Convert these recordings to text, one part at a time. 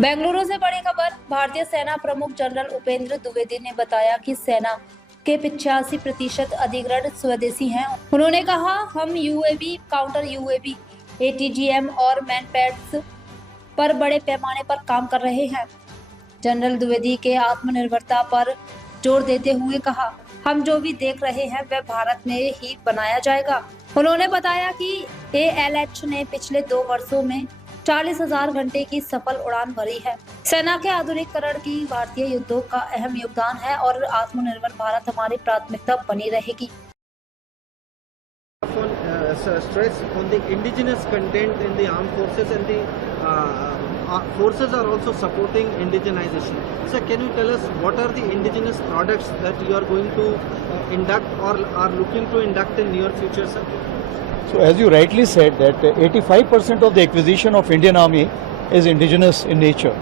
बेंगलुरु से बड़ी खबर। भारतीय सेना प्रमुख जनरल उपेंद्र द्विवेदी ने बताया कि सेना के 85% अधिग्रहण स्वदेशी हैं। उन्होंने कहा, हम यूएवी, काउंटर यूएवी, एटीजीएम और मैनपैड्स पर बड़े पैमाने पर काम कर रहे हैं। जनरल द्विवेदी के आत्मनिर्भरता पर जोर देते हुए कहा, हम जो भी देख रहे हैं वह भारत में ही बनाया जाएगा। उन्होंने बताया कि एएलएच ने पिछले 2 वर्षों में 40,000 घंटे की सफल उड़ान भरी है। सेना के आधुनिकीकरण की भारतीय उद्योग का अहम योगदान है और आत्मनिर्भर भारत हमारी प्राथमिकता बनी रहेगी। Stress on the indigenous content in the armed forces, and the forces are also supporting indigenization. Sir, can you tell us what are the indigenous products that you are going to induct or are looking to induct in near future, sir? So as you rightly said that 85% of the acquisition of Indian Army is indigenous in nature,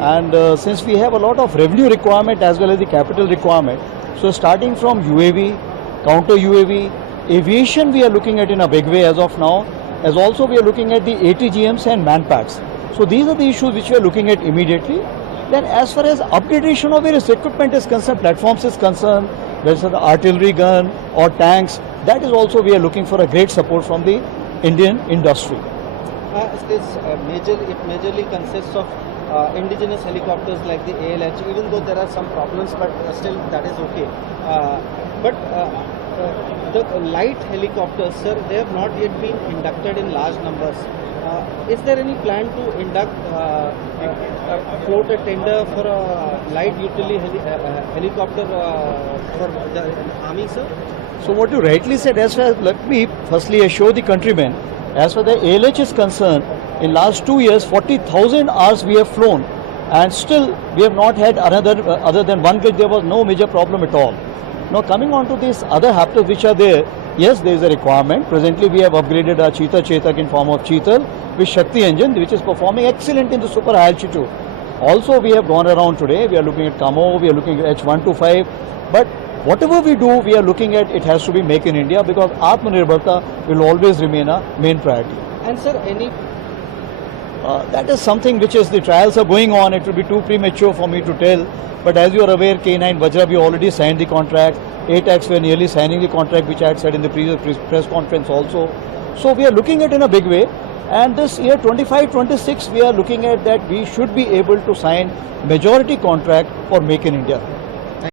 and since we have a lot of revenue requirement as well as the capital requirement, so starting from UAV, counter UAV, aviation we are looking at in a big way as of now, as also we are looking at the ATGMs and manpacks. So these are the issues which we are looking at immediately. Then as far as upgradation of various equipment is concerned, platforms is concerned, whether it's the artillery gun or tanks, that is also we are looking for a great support from the Indian industry. It majorly consists of indigenous helicopters like the ALH, even though there are some problems, but still that is okay. The light helicopters, sir, they have not yet been inducted in large numbers. Is there any plan to induct, float a tender for a light utility helicopter for the army, sir? So what you rightly said, as far as, let me firstly assure the countrymen, as far as the ALH is concerned, in last 2 years 40,000 hours we have flown, and still we have not had another other than one glitch. There was no major problem at all. Now coming on to these other Raptors which are there, yes, there is a requirement. Presently we have upgraded our Cheetah Chetak in form of Cheetal with Shakti engine, which is performing excellent in the super high altitude. Also we have gone around today, we are looking at Kamo, we are looking at H125, but whatever we do, we are looking at it has to be made in India, because Atmanirbharta will always remain a main priority. And sir, any that is something which is, the trials are going on. It will be too premature for me to tell. But as you are aware, K9 Vajra, we already signed the contract. ATAX, we are nearly signing the contract, which I had said in the previous press conference also. So we are looking at it in a big way. And this year 25-26, we are looking at that we should be able to sign majority contract for Make in India.